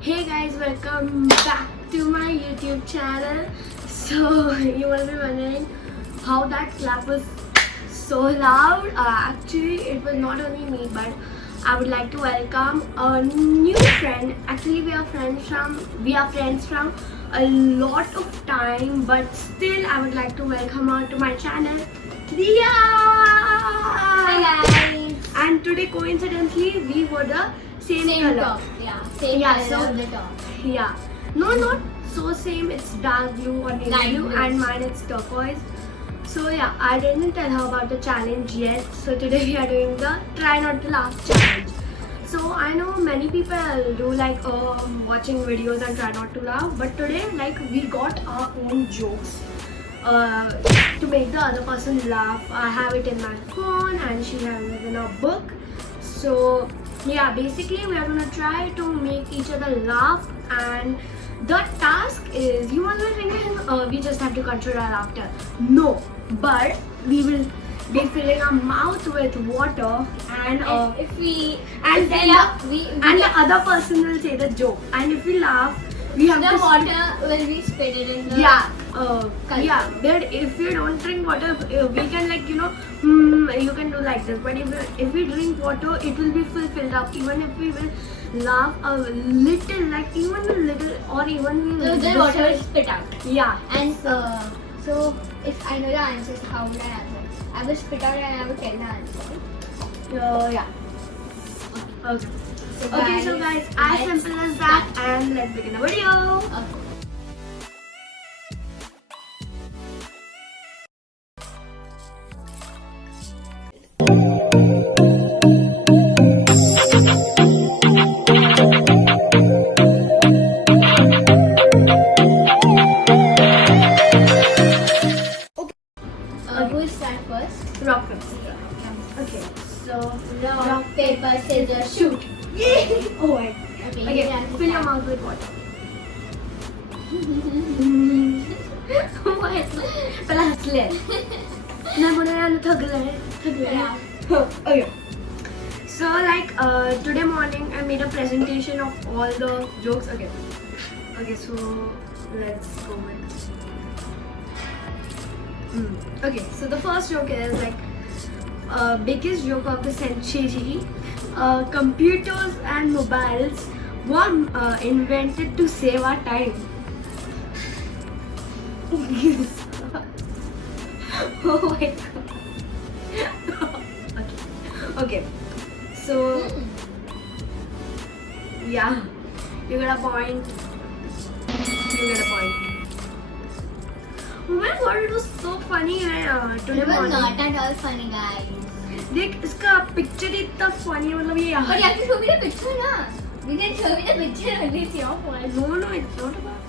Hey guys, welcome back to my YouTube channel. So you will be wondering how that clap was so loud. Actually, it was not only me, but I would like to welcome a new friend. Actually, we are friends from a lot of time, but still, I would like to welcome her to my channel, Riya. Hi guys. And today, coincidentally, we were the same color. Top. Yeah. Same Yeah, color so- of the top. Yeah. No, not so same. It's dark blue or navy Light blue, blue. and mine it's turquoise. So yeah, I didn't tell her about the challenge yet. So today we are doing the try not to laugh challenge. So I know many people do like watching videos and try not to laugh, but today like we got our own jokes to make the other person laugh. I have it in my phone and she has it in her book. So yeah, basically we are gonna try to make each other laugh, and the task is, you must be thinking we just have to control our laughter. No, but we will be filling our mouth with water and If we and then then we and the other person will say the joke, and if we laugh we have the to water will be spit in the yeah Correct. yeah, but if you don't drink water we can like you can do like this, but if we drink water it will be filled up. Even if we will laugh a little, like even a little, or even we So will the water will spit out. yeah. And so if I know the answers, how would I answer? I will spit out and I will tell the answer. Yeah. Okay. So Okay, so guys, as let's simple as that, and let's begin the video. Okay. Who will start first? Rock, paper, scissors. Okay, so Rock, paper, scissors, shoot. oh wait. Okay, Okay, you have to fill your start. mouth with water. पहला हंसले ना बोले यार थक गए okay. So like today morning I made a presentation of all the jokes. Okay, so let's go with okay, so the first joke is like biggest joke of the century. Computers and mobiles were invented to save our time. Oh my god. Okay. So yeah, you get a point. You get a point. Oh my god, it was so funny today It was morning. not at all funny, guys. देख इसका picture इतना funny, मतलब ये But you यहाँ. have to show me the picture, na? You can show me the picture only. It's your fault. No, it's not about.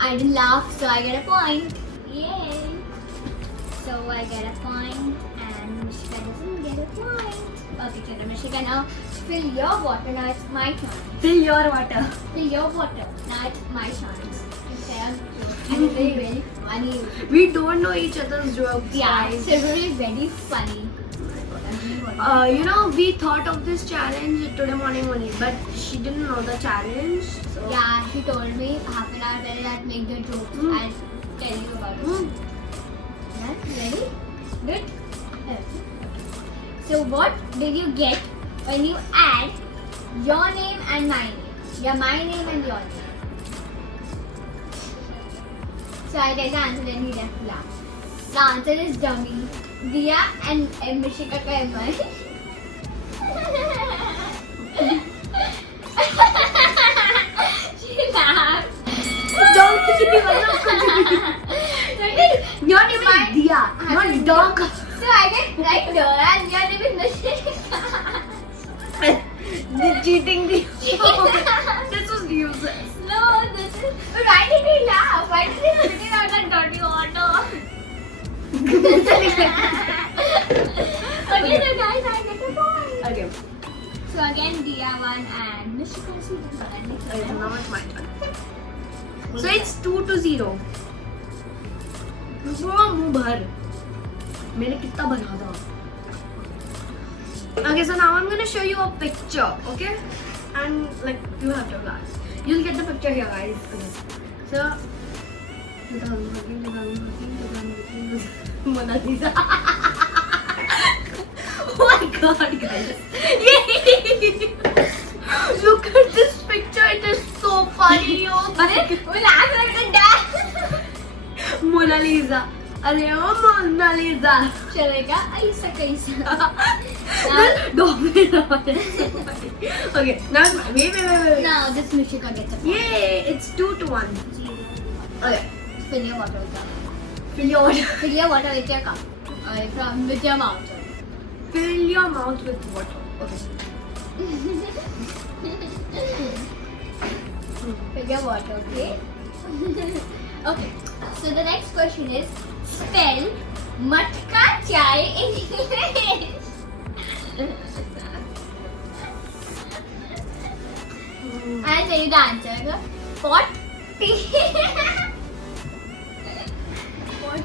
I didn't laugh, so I get a point. Yay! So I get a point, and Mishika doesn't get a point. Okay, chalo, Mishika, now fill your water. Now it's my turn. Fill your water. Fill your water. Now it's my chance. Okay, and it's very, very funny. We don't know each other's jokes, Yeah, guys. so it's really very funny. We thought of this challenge today morning only, but she didn't know the challenge. So Yeah, she told me half an hour later that make the jokes. I'll tell you about it. Yeah, ready? Good? Yes. So what did you get when you add your name and my name? Yeah, my name and your name. So I get the answer, then we left laugh. The answer is dummy. Diya and Mishika ka MI. She laughed. Dog की मतलब कुछ Your name is Diya, not dog. So I get right there and your name is Mishika. The cheating. This was useless. No, this is. But why did he laugh? Why did he spit it out like dirty water? Okay, so guys, I get a point. Okay, So again, Diya won and Mishika okay, now it's my turn. So it's 2-0. पूरा मुंह भर. मैंने कितना भरा था. Okay, so now I'm gonna show you a picture, okay? and like you have to glass. You'll get the picture here, guys. Okay. So, 2014, Mona Lisa. Oh my god, guys. Look at this picture. It is so funny. Oh my god. Mona Lisa. अरे ओ Mona Lisa चलेगा ऐसा कैसा Okay, now wait. now this Mishika gets a point. Yay, it's 2-1. Okay, Fill your water with that. fill your Fill your water with your cup. With your mouth. fill your mouth with water. Okay. Fill your water, okay? Okay. So the next question is spell matka chai in English. I'll tell you the answer. Pot tea. Pot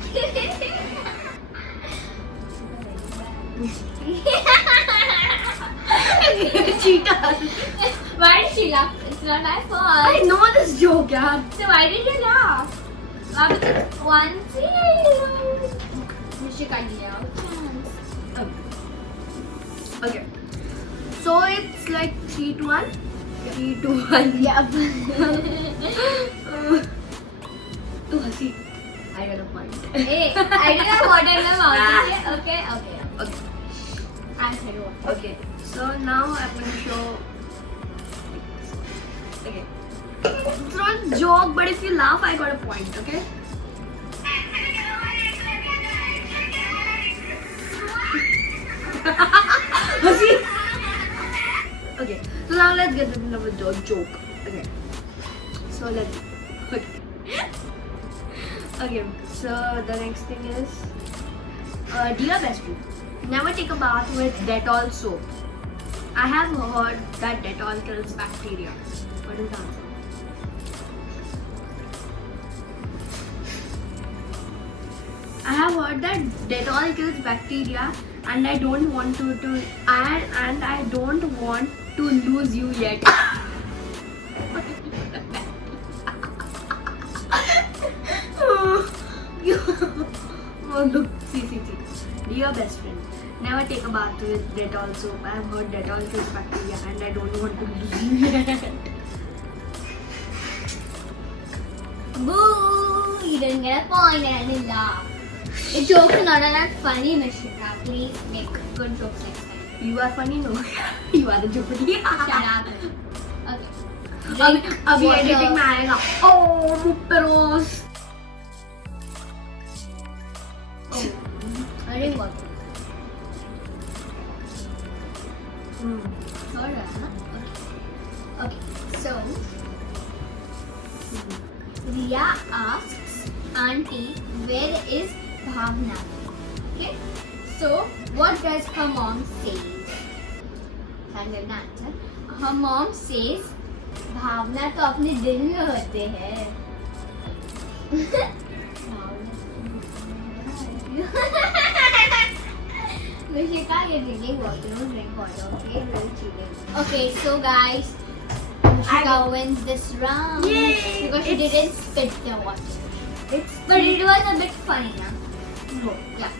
Cheetah. Why did she laugh? It's not my fault. I know this joke, yaar. So why did you laugh? Because one Mishika, give out chance. Okay. So it's like 3-1. 3-1. Yep. Too hasi. I got a point. Hey, I didn't have water in my mouth. Okay. Okay. I'm sorry. Okay. So now I'm gonna show. Okay. It's not a joke, but if you laugh, I got a point. Okay. Hasi. Okay. So now let's get into the joke. Okay. So let's. Okay. Okay. So the next thing is, dear best friend, never take a bath with Dettol soap. I have heard that Dettol kills bacteria. What is the answer? I have heard that Dettol kills bacteria, and I don't want to and I don't want to lose you yet. Oh look, see. Dear best friend, never take a bath with Dettol soap. I have heard Dettol kills bacteria, and I don't want to lose you yet. Boo! You didn't get a point and I didn't laugh. The jokes are not that funny, Mishika. Please make good jokes next time. You are funny, no? You are the joke. Shut up. Okay. अभी editing में आएगा. Oh, मुप्परोस. अरे what? Alright. Okay. So Riya asks Auntie, where is Bhavna? Okay. So what does her mom say? Can you answer? Her mom says, भावना तो अपने दिल में होते हैं. Mishika, you're drinking water. Don't drink water, okay? Really cheating. Okay, so guys, Mishika wins this round. Yay! Because she didn't spit the water. It's But it was a bit funny, huh? no. Yeah.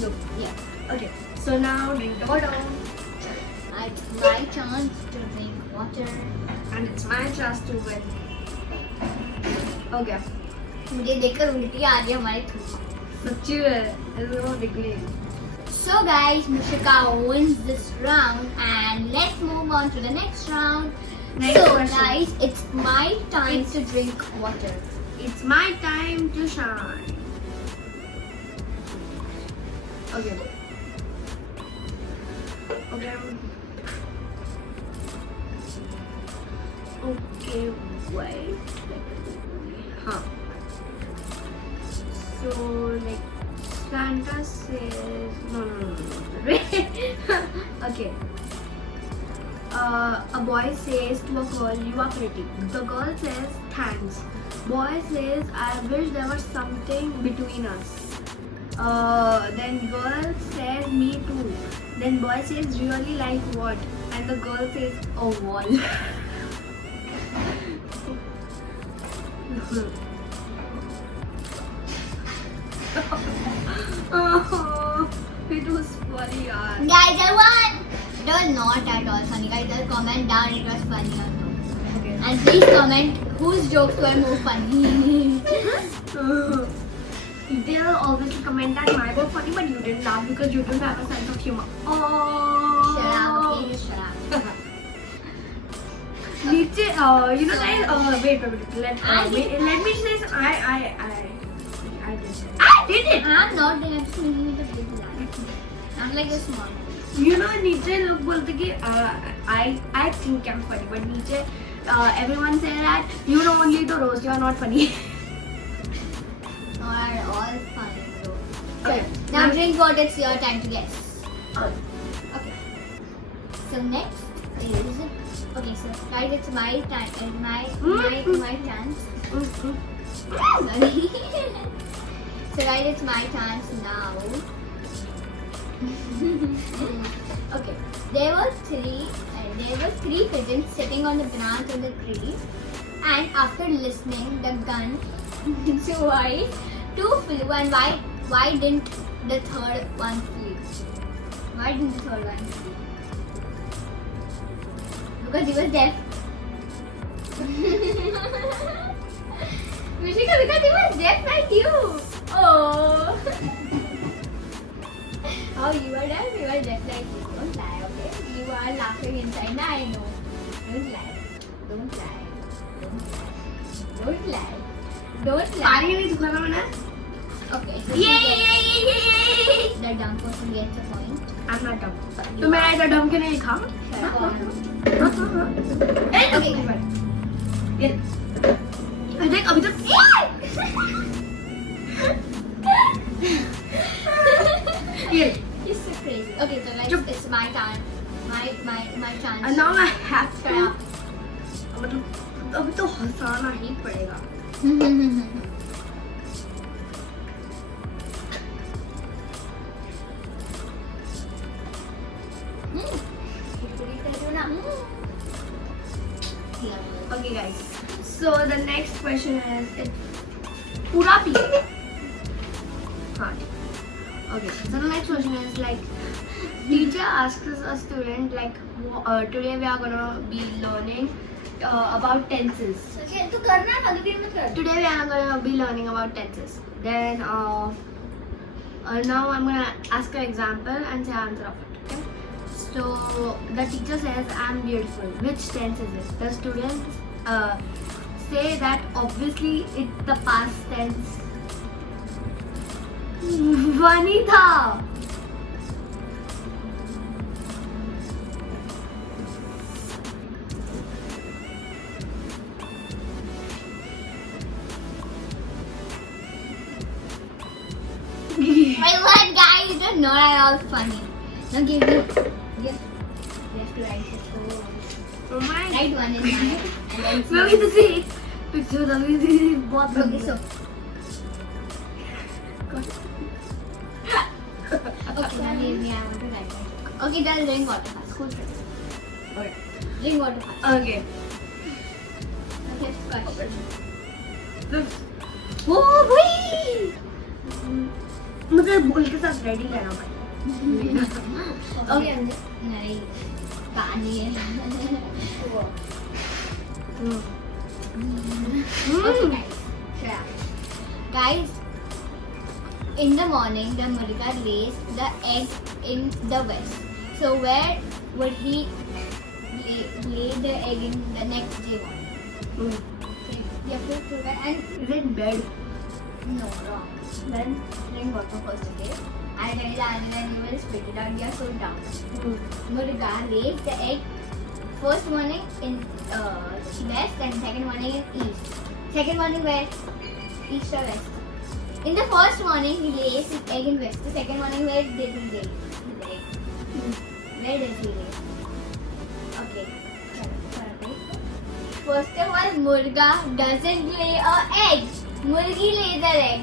No. Yeah. Okay. So now drink the water. It's my chance to drink water. And it's my chance to win. Okay. मुझे देखकर उल्टी आ रही है हमारी थूक. सच्ची है. ऐसे वो दिख रही है. So guys, Mishika wins this round and let's move on to the next round. Next so question. guys, it's my time to drink water. It's my time to shine. Okay. Okay. Okay, wait. Huh. So, like, Santa says... No. Wait. Okay. A boy says to a girl, you are pretty. The girl says, thanks. Boy says, I wish there was something between us. Then girl says, me too. Then boy says, really, like what? And and the girl says a wall. Oh, it was funny, yaar. Guys, I won! It was not at all funny. Guys, just comment down it was funny or not. Okay. And please comment whose jokes were more funny. They'll obviously comment that my were funny, but you didn't laugh because you don't have a sense of humor. Oh. Shut up, okay? Just shut up. Niche, you know, guys. Wait. Let me say. I did it. I'm not doing it. The big lie. I'm like a small. You know, नीचे लोग बोलते कि I think I'm funny, but नीचे everyone say that you know only the roast, you are not funny. Not at all funny, bro. Okay. Now drink what it's your time to guess. Okay. Okay. So next is okay. So guys, it's my time. My chance. Sorry. So guys, it's my chance now. Okay. There were three pigeons sitting on the branch of the tree, and after listening, the gun to why two flew, and why didn't the third one flee? Why didn't the third one flee? Because he was deaf. Mishika, because he was deaf like you. Oh. Oh, you are deaf. You are deaf like you. Don't lie, okay? You are laughing inside. Now I know. Don't lie. Don't lie. Don't lie. Don't lie. पानी नहीं दुखाना मैंने. Okay. So Yay! the dumb person gets a point. I'm not dumb. तो मैं ऐसा dumb के नहीं लिखा. Okay. देख अभी तक. ये. You're so crazy. Okay, so like Chup. it's my turn. My chance. And now I have Shut to. up. मतलब अभी तो हंसाना ही पड़ेगा. Okay, guys. So the next question is it's पूरा पी. हाँ. Okay. So the next question is like teacher asks a student like today we are gonna be learning about tenses. Okay, तो करना है अभी मत कर. Today we are gonna be learning about tenses. Then now I'm gonna ask an example and say answer of it. Okay? So the teacher says I'm beautiful. Which tense is it? The students say that obviously it's the past tense. Funny था. My word, guys, it is not at all funny. Now give me. You have to write this whole. Oh my. Write one in mine. And then मैं भी तो see picture अभी बहुत okay, so. Okay, now give me. I want to write my joke. Okay, then drink water first. Cool. Alright. Drink water first. Okay. Okay, question. Oh भाई. मुझे बोल के साथ रेडी रहना पड़ेगा. Okay. नहीं. कहानी है. Okay, guys. Shut up. Guys, in the morning, the Murga lays the egg in the west. So where would he lay the egg in the next day morning? So you have to do that and Is it bed? no, wrong. Then drink water first, okay? And then you will spit it out. You are so dumb. Murga lays the egg first morning in west and second morning in east. Second morning where? East or west? In the first morning he lays his egg in west. The second morning where did he lay his egg? Where does he lay? Okay. First of all, Murga doesn't lay a egg. Murgi lays her egg.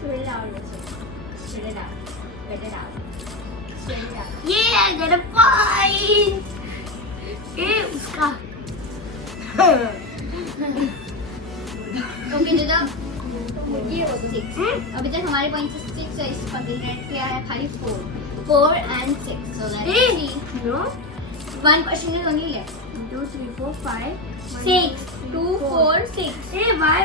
So very loud. Get it out. Spit it out. Yeah, I got a point. ए उसका Okay, जो ये हो 6. अभी तक हमारे points 6 है. इस complete किया है खाली 4 and 6. So let's see. No. One question is only left. 2, 3, 4, 5. 6. 2, 4, 6. A why?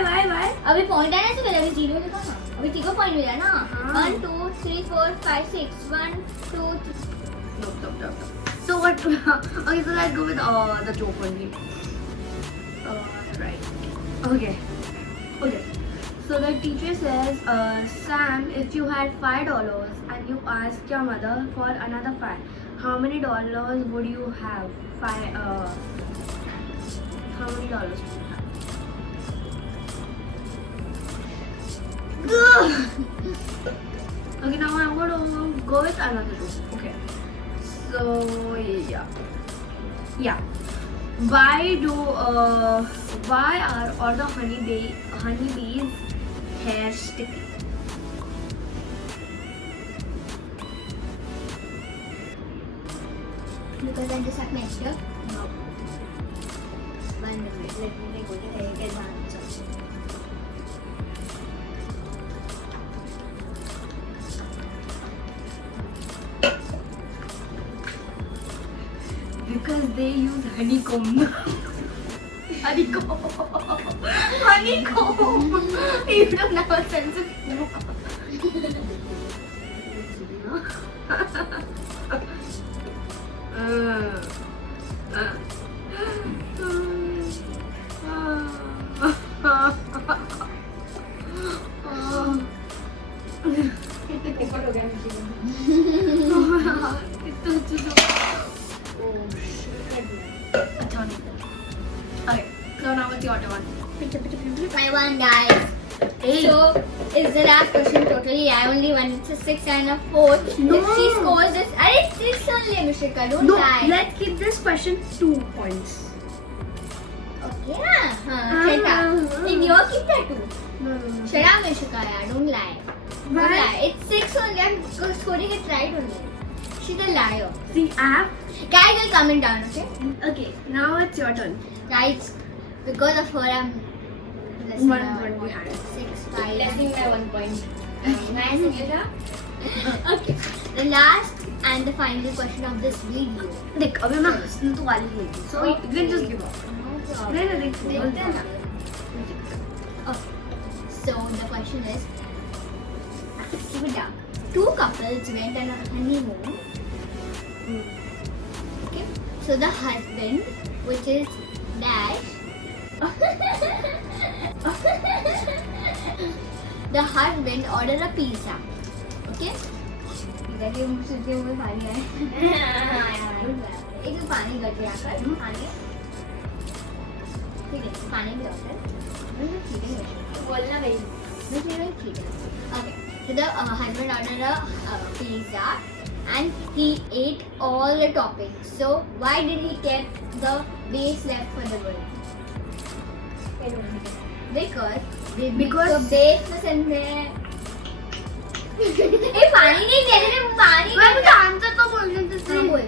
अभी पॉइंट आने से पहले अभी 0 लिखा ना. अभी 3 को पॉइंट मिला ना. हाँ. 1, 2, 3, 4, 5, 6. 1, 2, 3. No. So what? Okay, so let's go with the joke only. Right. Okay. So the teacher says, Sam, if you had $5 and you asked your mother for another 5, how many dollars would you have? How many dollars would you have? Okay, now I'm going to go with another joke. Okay. So yeah. Why are all the honeybees hair sticky? Because I just have messed up. No. 1 minute. Let me go to the answer. Because they use honeycomb. Honeycomb. You don't have a sense of humor. Okay, so now it's your turn. I won, guys. Hey. So, is the last question totally? I only won. It's a 6 and a 4. No. If she scores this, it's 6 only, Mishika. Don't No, lie. let's keep this question 2 points. Okay, shut up. Then you keep that 2. No. Shut up, Mishika. Don't lie. Don't Why? lie. It's 6 only. I'm scoring it right only. She's a liar. See, I have. Guys, will comment down, okay? Okay, now it's your turn. Guys, because of her, I'm less 1 point behind. 6, 5. Blessing my 1 point. Nice, Anita. Okay. The last and the final question of this video. देख अभी मैं हंसने तो वाली नहीं थी, so you can just give up. नहीं देख बोलते हैं ना. Okay. So the question is, keep it down. 2 couples went on a honeymoon. Okay. So the husband, which is Dash, the husband ordered a pizza. Okay. देखिए मुझसे में पानी आए. एक पानी गटे आकर पानी. ठीक है पानी भी डालते हैं. ठीक है बोलना भाई. ठीक है. Okay. So the husband ordered a pizza and he ate all the toppings. So why did he keep the base left for the girl? Because the base पसंद है. ये पानी नहीं दे रहे पानी. मैं मुझे आंसर तो बोलने दे. हाँ बोल.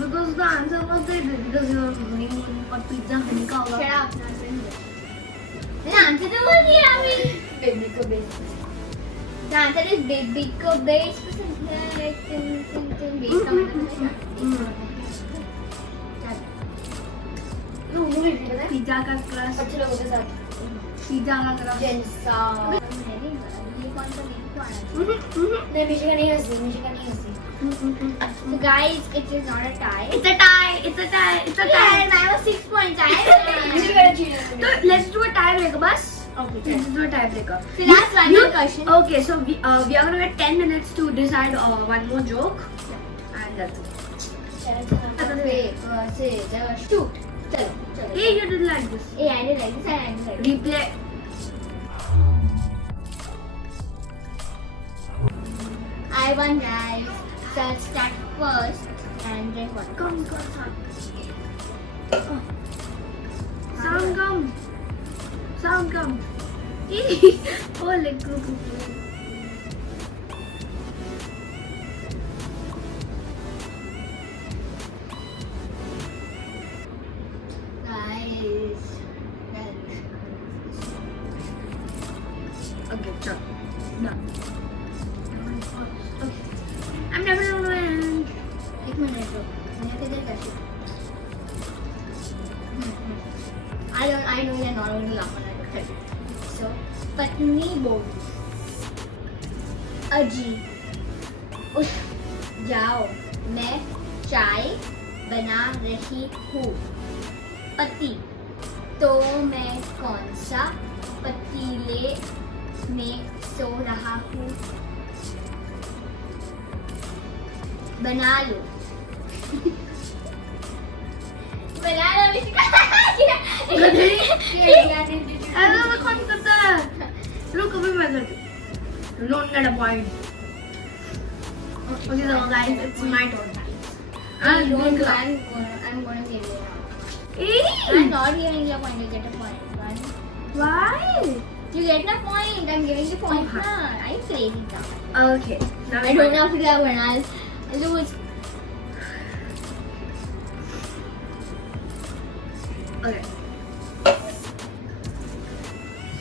Because the answer was there because you are honeymoon और pizza honey का होगा. Shut up. मैंने आंसर तो बोल दिया अभी. बेबी को बेच. The answer is baby को base पसंद है. Like base का मतलब है. पिज्जा का क्रस्ट. अच्छे लोगों के साथ. पिज्जा का क्रस्ट. जेंसा. ये कौन सा नहीं तो आना. नहीं मिशिका नहीं हंसी. मिशिका नहीं हंसी. So guys, it is not a tie. It's a tie. It's a tie. It's a tie. Yeah, I was 6 points. Mishika ने cheat So किया. let's do a tiebreaker, bus. Okay. Let's do a tiebreaker. So last one more question. Okay, so we are gonna get 10 minutes to decide one more joke, and that's it. Shoot. चलो. Hey, you did like this. Hey, I did like this and I did like this. Replay. I won, guys. So I'll start first and drink one. Come, Sam. Sam, come. Sam, come. Oh, like, एक minute रुक, मैंने किधर कैसे I know you're not going to laugh when I tell you. So, पत्नी बोली, अजी, उठ जाओ, मैं चाय बना रही हूँ. पति, तो मैं कौन सा पतीले में सो रहा हूँ. बना लो. बना लो अरे मैं कौन करता है? रुक अभी मैं करती हूँ. Don't get a point. Okay, so guys, it's my turn. I'm going to. I'm going to give you now. Hey! I'm not giving you a point. You get a point. One. Why? You get a point. I'm giving you point. Now. I'm crazy now. Okay. Now I don't have to do that one. I'll lose. Okay.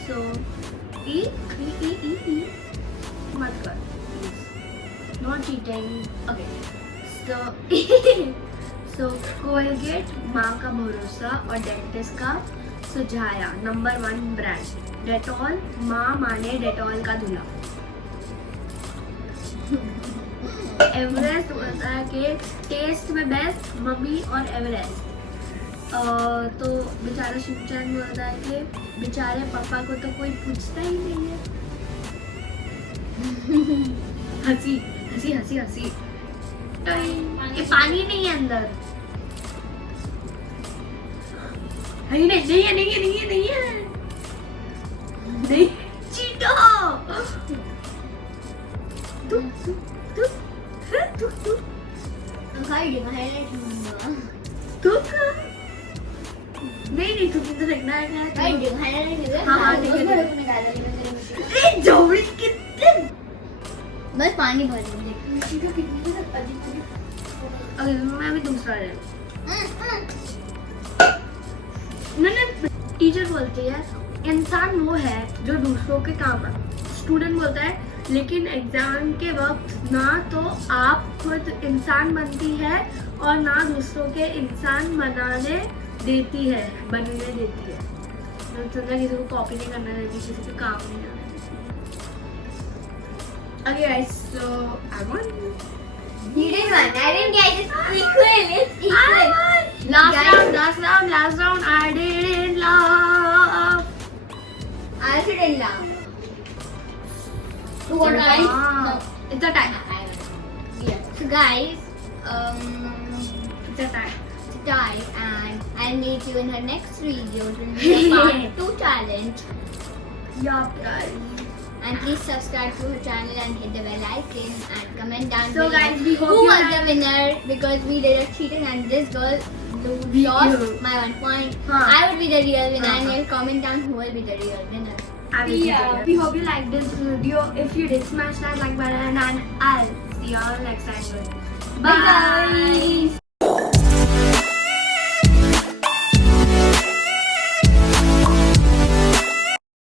So, E. मत कर. Please. Not cheating. Okay. So, so Colgate माँ का भरोसा और dentist का सुझाया. Number 1 brand. Dettol माँ माने डेटॉल का धुला. एवरेस्ट बोलता है कि टेस्ट में बेस्ट मम्मी और एवरेस्ट. तो बेचारा शिवचंद बोलता है कि बेचारे पापा को तो कोई पूछता ही नहीं है. हंसी हंसी हंसी हंसी. ये पानी नहीं है अंदर. नहीं नहीं नहीं है नहीं है नहीं है नहीं है नहीं. चीटो. तू तू तू तू तू Hiding, highlighting. तू नहीं तू किधर देखना है. Hiding, highlighting. हाँ, हाँ, ठीक है. ए जोड़ी कितने. बस पानी भर दो. अरे मैं भी दूसरा ले. मैंने टीचर बोलती है इंसान वो है जो दूसरों के काम है. स्टूडेंट बोलता है लेकिन एग्जाम के वक्त ना तो आप खुद इंसान बनती है और ना दूसरों के इंसान बनाने देती है. मैं सोचा किसी को कॉपी नहीं करना देती, किसी को काम नहीं करना. Okay guys, so I won. You didn't win. I didn't get it. Equal. It's equal. I won. Last round. I didn't laugh. I also didn't laugh. Who won, guys? No. It's a tie. I won. Yeah. So guys, It's a tie. it's a tie, and I'll meet you in her next video to do the part 2 challenge. Yup, guys. And please subscribe to her channel and hit the bell icon and comment down So below guys, we hope who you was like- the winner, because we did a cheating and this girl We- lost my 1 point. Huh. I would be the real winner, and Uh-huh. you'll comment down who will be the real winner. We hope you liked this video. If you did, smash that like button and I'll see you all next time. Bye.